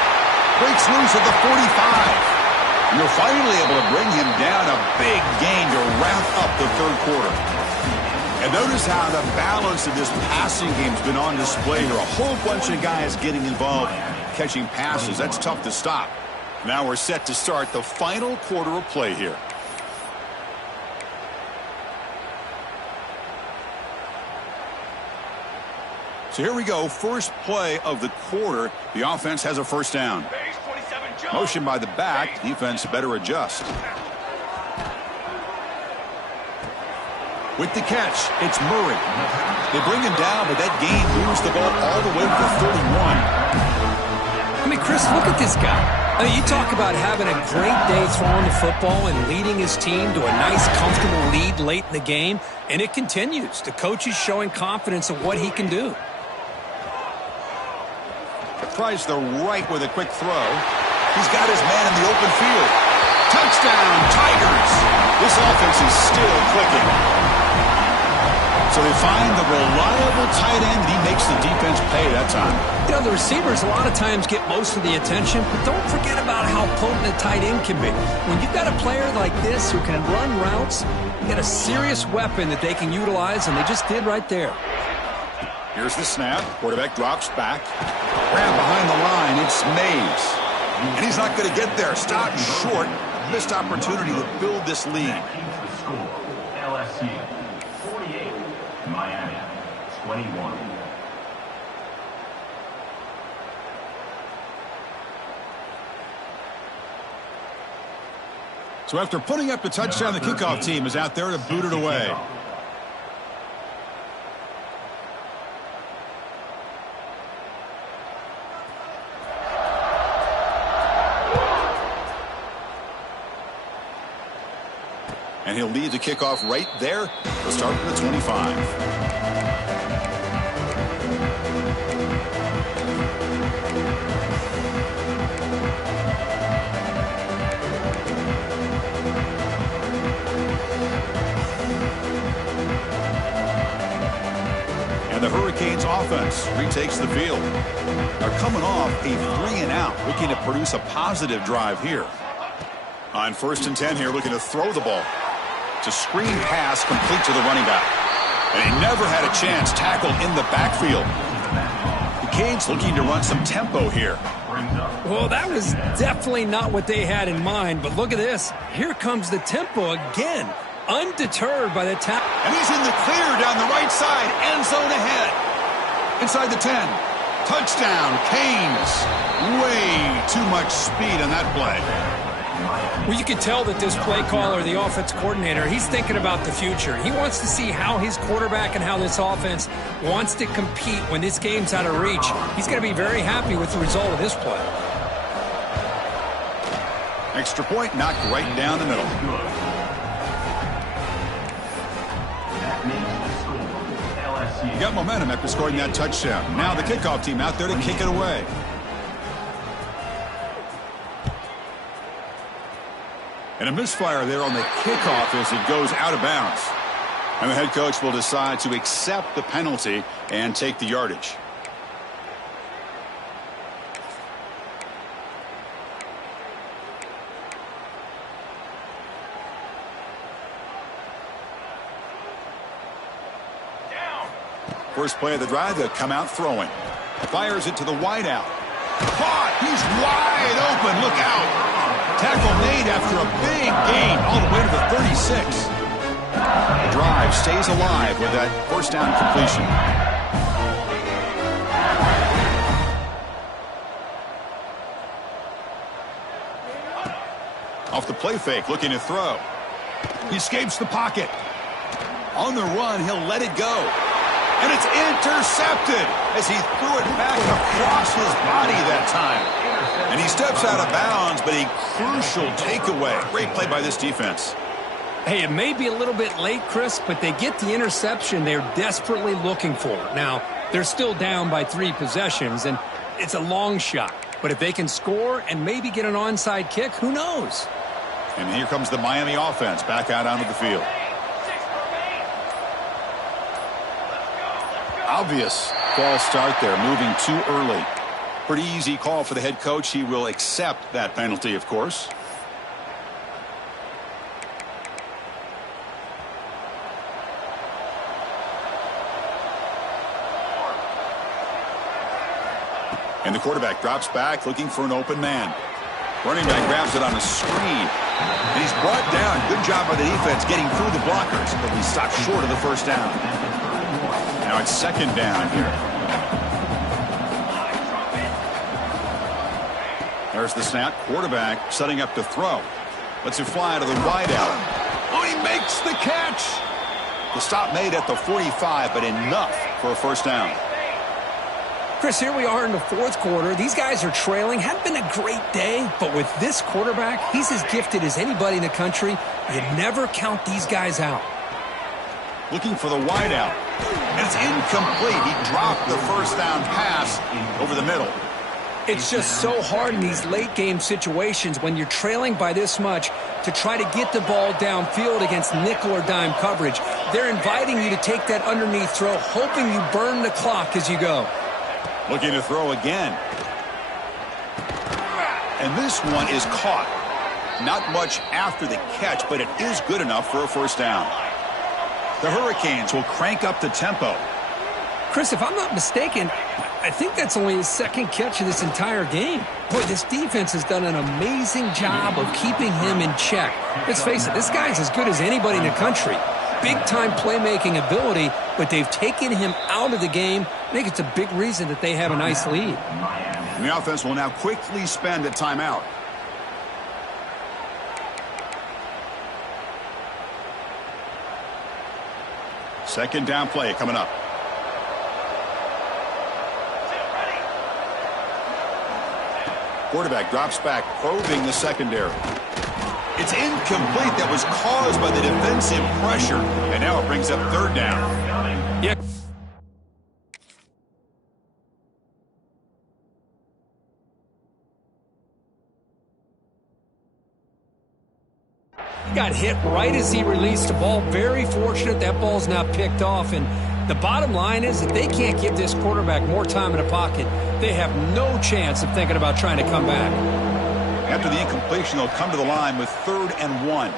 Breaks loose at the 45. You're finally able to bring him down. A big gain to wrap up the 3rd quarter. And notice how the balance of this passing game has been on display here. A whole bunch of guys getting involved, catching passes. That's tough to stop. Now we're set to start the final quarter of play here. So here we go. First play of the quarter. The offense has a 1st down. Motion by the back. Defense better adjust. With the catch, it's Murray. They bring him down, but that gain moves the ball all the way to the 31. I mean, Chris, look at this guy. I mean, you talk about having a great day throwing the football and leading his team to a nice, comfortable lead late in the game, and it continues. The coach is showing confidence of what he can do. tries the right with a quick throw. He's got his man in the open field. Touchdown, Tigers! This offense is still clicking. So they find the reliable tight end, and he makes the defense pay that time. You know, the receivers a lot of times get most of the attention, but don't forget about how potent a tight end can be. When you've got a player like this who can run routes, you got a serious weapon that they can utilize, and they just did right there. Here's the snap. Quarterback drops back. Grab behind the line. It's Mays. And he's not going to get there. Stopped short. Missed opportunity to build this lead. LSU 48, Miami 21. So after putting up the touchdown, the kickoff team is out there to boot it away. And he'll lead the kickoff right there. He'll start from the 25. And the Hurricanes offense retakes the field. They're coming off a 3-and-out, looking to produce a positive drive here. On 1st and 10 here, looking to throw the ball. It's a screen pass complete to the running back. And he never had a chance tackled in the backfield. The Canes looking to run some tempo here. Well, that was definitely not what they had in mind, but look at this. Here comes the tempo again. Undeterred by the tackle. And he's in the clear down the right side. End zone ahead. Inside the 10. Touchdown, Canes. Way too much speed on that play. Well, you can tell that this play caller, the offense coordinator, he's thinking about the future. He wants to see how his quarterback and how this offense wants to compete when this game's out of reach. He's going to be very happy with the result of this play. Extra point knocked right down the middle. You got momentum after scoring that touchdown. Now the kickoff team out there to kick it away. And a misfire there on the kickoff as it goes out of bounds. And the head coach will decide to accept the penalty and take the yardage. First play of the drive, they'll come out throwing. Fires it to the wideout. Caught! He's wide open. Look out! Tackle made after a big gain all the way to the 36. The drive stays alive with that first down completion. Off the play fake, looking to throw. He escapes the pocket. On the run, he'll let it go. And it's intercepted as he threw it back across his body that time. And he steps out of bounds, but a crucial takeaway. Great play by this defense. Hey, it may be a little bit late, Chris, but they get the interception they're desperately looking for. Now, they're still down by 3 possessions, and it's a long shot. But if they can score and maybe get an onside kick, who knows? And here comes the Miami offense back out onto the field. Obvious false start there, moving too early. Pretty easy call for the head coach. He will accept that penalty, of course. And the quarterback drops back, looking for an open man. Running back grabs it on a screen. And he's brought down. Good job by the defense getting through the blockers, but he stopped short of the first down. Now it's second down here. There's the snap. Quarterback setting up to throw. Lets it fly to the wideout. Oh, he makes the catch. The stop made at the 45, but enough for a first down. Chris, here we are in the 4th quarter. These guys are trailing. Hadn't been a great day, but with this quarterback, he's as gifted as anybody in the country. You never count these guys out. Looking for the wideout. And it's incomplete. He dropped the first down pass over the middle. It's just so hard in these late game situations when you're trailing by this much to try to get the ball downfield against nickel or dime coverage. They're inviting you to take that underneath throw, hoping you burn the clock as you go. Looking to throw again. And this one is caught. Not much after the catch, but it is good enough for a first down. The Hurricanes will crank up the tempo. Chris, if I'm not mistaken, I think that's only his second catch of this entire game. Boy, this defense has done an amazing job of keeping him in check. Let's face it, this guy's as good as anybody in the country. Big-time playmaking ability, but they've taken him out of the game. I think it's a big reason that they have a nice lead. And the offense will now quickly spend a timeout. Second down play coming up. Quarterback drops back, probing the secondary. It's incomplete. That was caused by the defensive pressure. And now it brings up third down. Yeah. He got hit right as he released the ball. Very fortunate that ball's not picked off. And the bottom line is that they can't give this quarterback more time in the pocket. They have no chance of thinking about trying to come back. After the incompletion, they'll come to the line with 3rd and 1.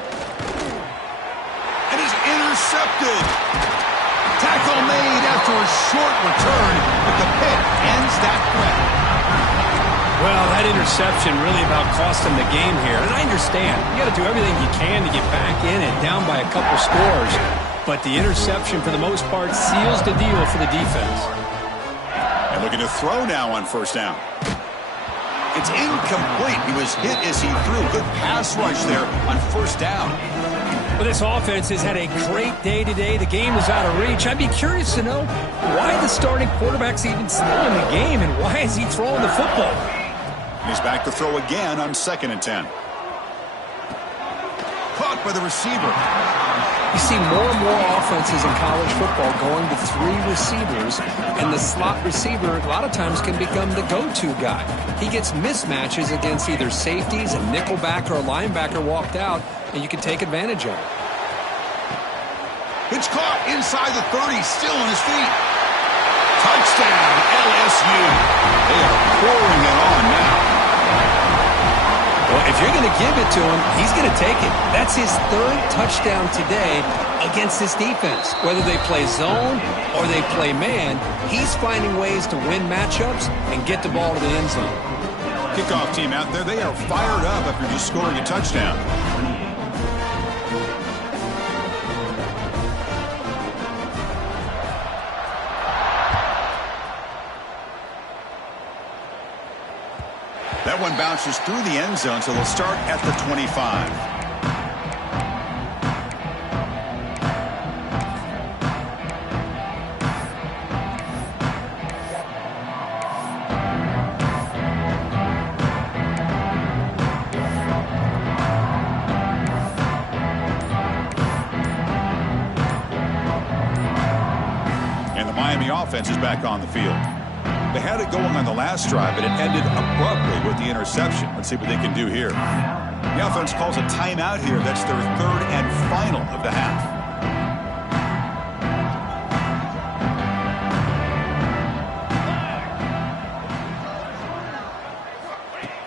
And he's intercepted. Tackle made after a short return, but the pick ends that threat. Well, that interception really about cost him the game here. And I understand. You got to do everything you can to get back in and down by a couple scores. But the interception, for the most part, seals the deal for the defense. And looking to throw now on first down. It's incomplete. He was hit as he threw. Good pass rush there on first down. Well, this offense has had a great day today. The game is out of reach. I'd be curious to know why the starting quarterback's even still in the game and why is he throwing the football? He's back to throw again on 2nd and 10. Caught by the receiver. You see more and more offenses in college football going to 3 receivers, and the slot receiver a lot of times can become the go-to guy. He gets mismatches against either safeties, a nickelbacker, or a linebacker walked out, and you can take advantage of it. It's caught inside the 30, still on his feet. Touchdown, LSU. They are pouring it on now. Well, if you're going to give it to him, he's going to take it. That's his 3rd touchdown today against this defense. Whether they play zone or they play man, he's finding ways to win matchups and get the ball to the end zone. Kickoff team out there, they are fired up after just scoring a touchdown. That one bounces through the end zone, so they'll start at the 25. And the Miami offense is back on the field. They had it going on the last drive, but it ended abruptly with the interception. Let's see what they can do here. The offense calls a timeout here. That's their 3rd and final of the half.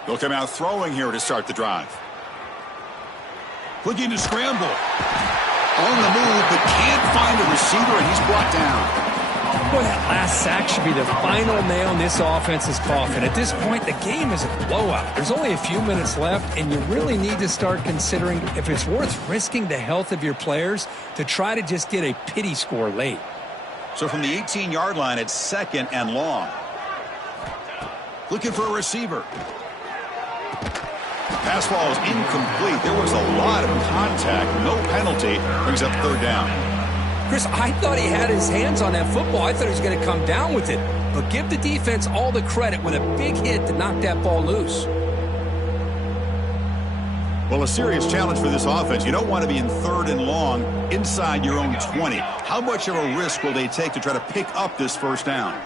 They'll come out throwing here to start the drive. Looking to scramble. On the move, but can't find a receiver, and he's brought down. Boy, that last sack should be the final nail in this offense's coffin. At this point, the game is a blowout. There's only a few minutes left, and you really need to start considering if it's worth risking the health of your players to try to just get a pity score late. So from the 18-yard line, it's 2nd and long. Looking for a receiver. Pass ball is incomplete. There was a lot of contact. No penalty. Brings up 3rd down. Chris, I thought he had his hands on that football. I thought he was going to come down with it. But give the defense all the credit with a big hit to knock that ball loose. Well, a serious challenge for this offense. You don't want to be in 3rd and long inside your own 20. How much of a risk will they take to try to pick up this first down?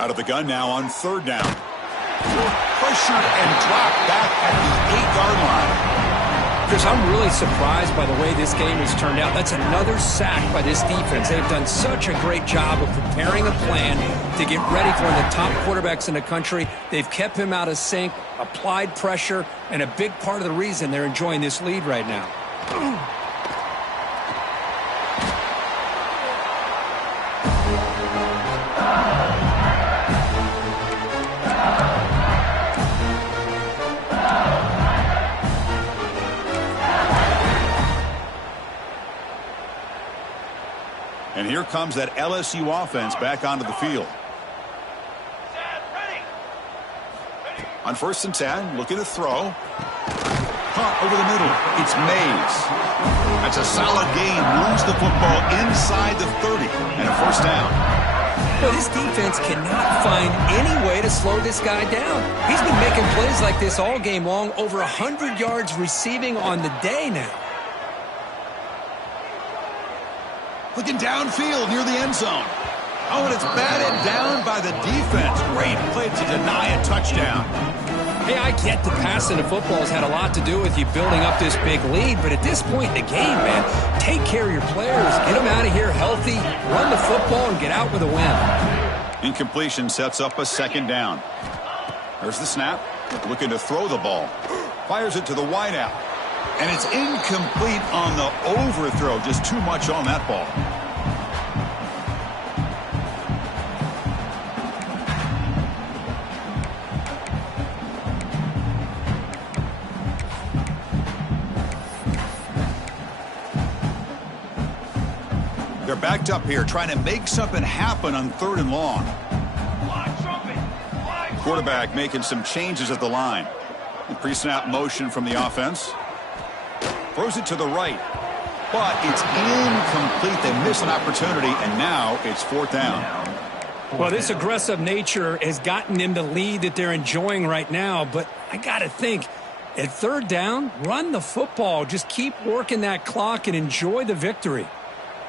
Out of the gun now on 3rd down. Pressured and dropped back at the 8-yard line. Chris, I'm really surprised by the way this game has turned out. That's another sack by this defense. They've done such a great job of preparing a plan to get ready for one of the top quarterbacks in the country. They've kept him out of sync, applied pressure, and a big part of the reason they're enjoying this lead right now. And here comes that LSU offense back onto the field. On 1st and 10, looking to throw. Caught over the middle. It's Mays. That's a solid gain. Moves the football inside the 30 and a 1st down. Well, this defense cannot find any way to slow this guy down. He's been making plays like this all game long, over 100 yards receiving on the day now. Looking downfield near the end zone. Oh, and it's batted down by the defense. Great play to deny a touchdown. Hey, I get the passing of football has had a lot to do with you building up this big lead, but at this point in the game, man, take care of your players. Get them out of here healthy, run the football, and get out with a win. Incompletion sets up a 2nd down. There's the snap. Looking to throw the ball. Fires it to the wideout. And it's incomplete on the overthrow. Just too much on that ball. They're backed up here, trying to make something happen on 3rd and long. Quarterback making some changes at the line. Pre-snap motion from the offense. Throws it to the right, but it's incomplete. They miss an opportunity, and now it's 4th down. Well, this aggressive nature has gotten them the lead that they're enjoying right now, but I got to think, at 3rd down, run the football. Just keep working that clock and enjoy the victory.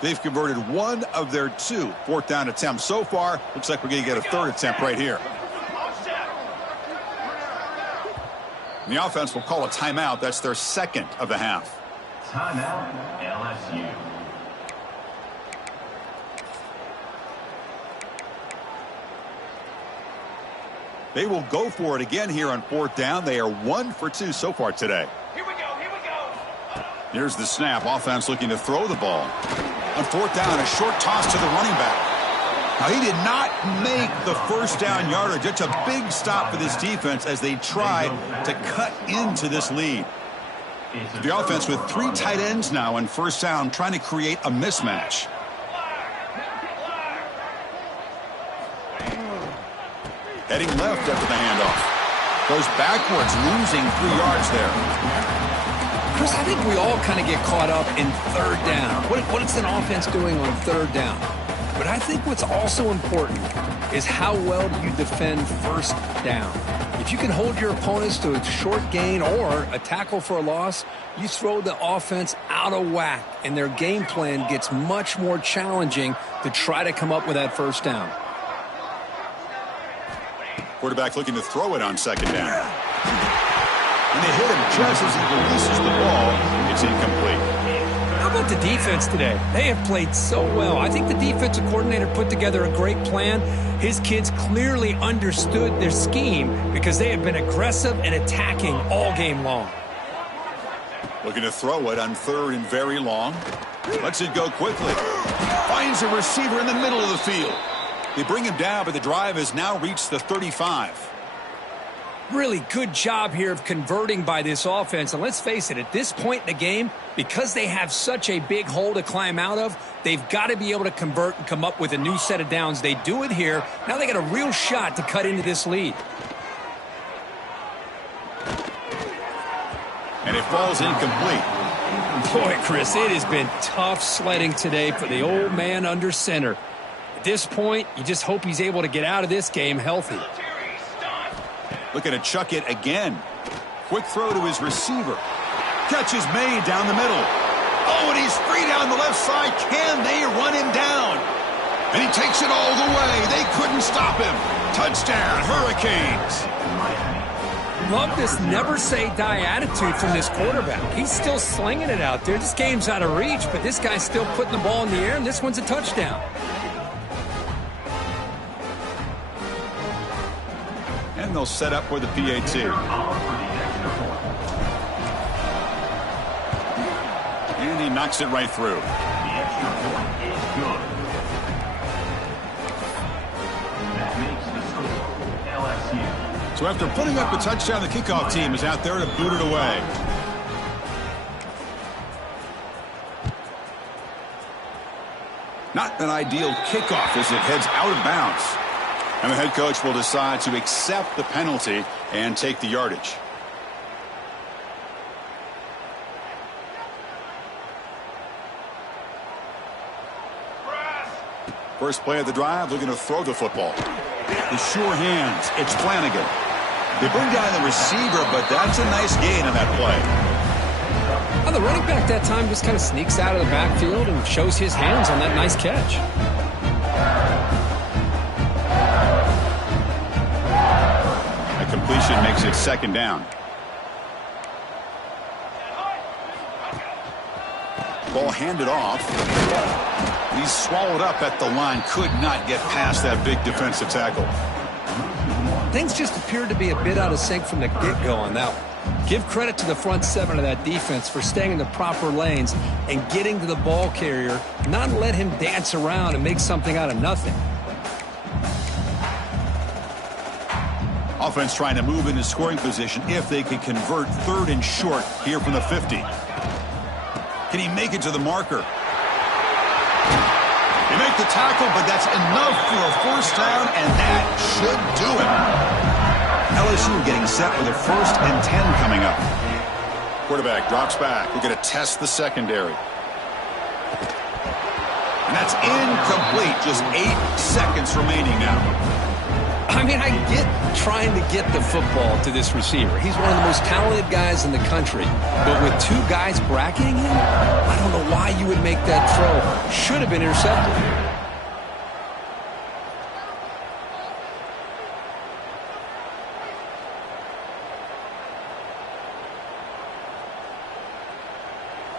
They've converted 1 of their 2 4th down attempts so far. Looks like we're going to get a 3rd attempt right here. And the offense will call a timeout. That's their 2nd of the half. Timeout, LSU. They will go for it again here on 4th down. They are 1 for 2 so far today. Here we go. Here's the snap. Offense looking to throw the ball. On 4th down, a short toss to the running back. Now, he did not make the 1st down yardage. It's a big stop for this defense as they try to cut into this lead. The offense with 3 tight ends now on 1st down, trying to create a mismatch. Heading left after the handoff. Goes backwards, losing 3 yards there. Chris, I think we all kind of get caught up in 3rd down. What is an offense doing on 3rd down? But I think what's also important is how well do you defend 1st down. If you can hold your opponents to a short gain or a tackle for a loss, you throw the offense out of whack, and their game plan gets much more challenging to try to come up with that 1st down. Quarterback looking to throw it on 2nd down. And they hit him just as he releases the ball. It's incomplete. How about the defense today? They have played so well. I think the defensive coordinator put together a great plan. His kids clearly understood their scheme because they have been aggressive and attacking all game long. Looking to throw it on 3rd and very long. Lets it go quickly. Finds a receiver in the middle of the field. They bring him down, but the drive has now reached the 35. Really good job here of converting by this offense. And let's face it, at this point in the game, because they have such a big hole to climb out of, they've got to be able to convert and come up with a new set of downs. They do it here. Now they got a real shot to cut into this lead. And it falls incomplete. Boy, Chris, it has been tough sledding today for the old man under center. At this point, you just hope he's able to get out of this game healthy. Looking to chuck it again. Quick throw to his receiver. Catch is made down the middle. Oh, and he's free down the left side. Can they run him down? And he takes it all the way. They couldn't stop him. Touchdown, Hurricanes. Love this never say die attitude from this quarterback. He's still slinging it out there. This game's out of reach, but this guy's still putting the ball in the air, and this one's a touchdown. And they'll set up for the PAT. And he knocks it right through. The extra point is good. That makes the score LSU. So after putting up a touchdown, the kickoff team is out there to boot it away. Not an ideal kickoff as it heads out of bounds. And the head coach will decide to accept the penalty and take the yardage. First play of the drive, looking to throw the football. The sure hands. It's Flanagan. They bring down the receiver, but that's a nice gain on that play. Well, the running back that time just kind of sneaks out of the backfield and shows his hands on that nice catch. A completion makes it second down. Ball handed off. He's swallowed up at the line. Could not get past that big defensive tackle. Things just appeared to be a bit out of sync from the get-go on that one. Give credit to the front seven of that defense for staying in the proper lanes and getting to the ball carrier, not let him dance around and make something out of nothing. Offense trying to move into scoring position if they can convert third and short here from the 50. Can he make it to the marker? They make the tackle, but that's enough for a first down, and that should do it. LSU getting set with a 1st and 10 coming up. Quarterback drops back. We're going to test the secondary. And that's incomplete. Just 8 seconds remaining now. I mean, I get trying to get the football to this receiver. He's one of the most talented guys in the country. But with 2 guys bracketing him, I don't know why you would make that throw. Should have been intercepted.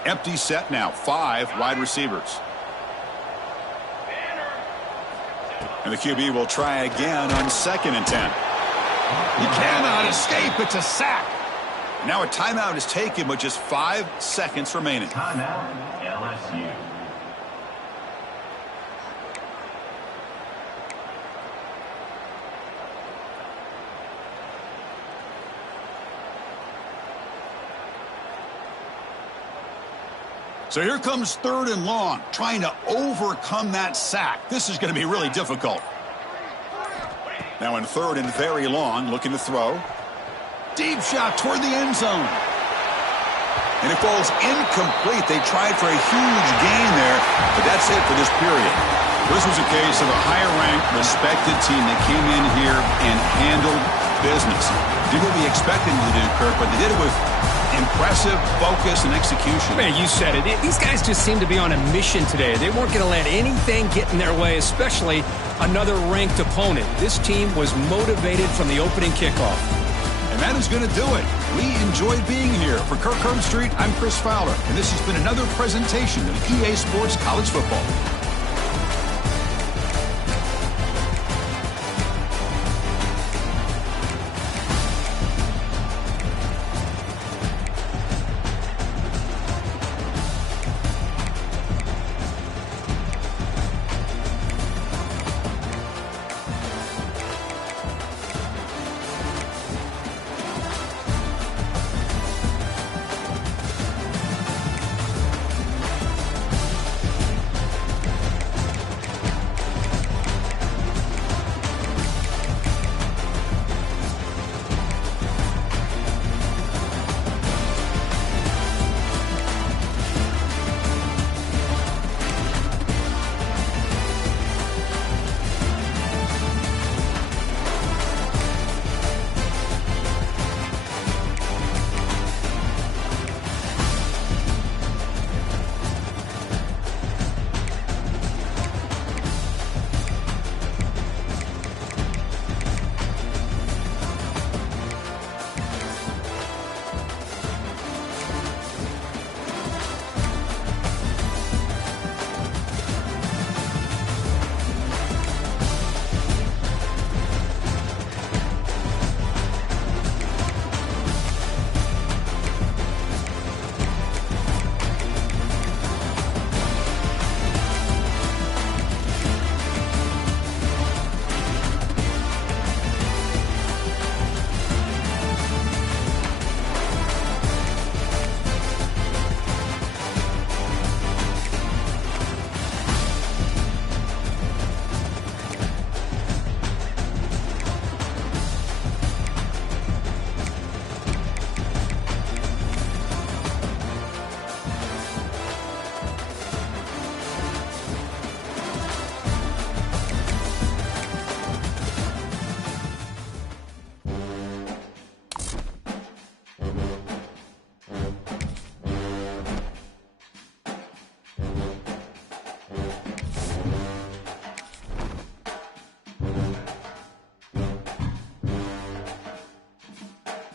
Empty set now. 5 wide receivers. And the QB will try again on 2nd and 10. He cannot escape. It's a sack. Now a timeout is taken with just 5 seconds remaining. Timeout, LSU. So here comes 3rd and long, trying to overcome that sack. This is going to be really difficult. Now in 3rd and very long, looking to throw. Deep shot toward the end zone. And it falls incomplete. They tried for a huge gain there, but that's it for this period. This was a case of a higher-ranked, respected team that came in here and handled business. Did what we expected them to do, Kirk, but they did it with impressive focus and execution. Man, you said it. These guys just seem to be on a mission today. They weren't going to let anything get in their way, especially another ranked opponent. This team was motivated from the opening kickoff. And that is going to do it. We enjoyed being here. For Kirk Herbstreit, I'm Chris Fowler, and this has been another presentation of EA Sports College Football.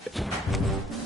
it.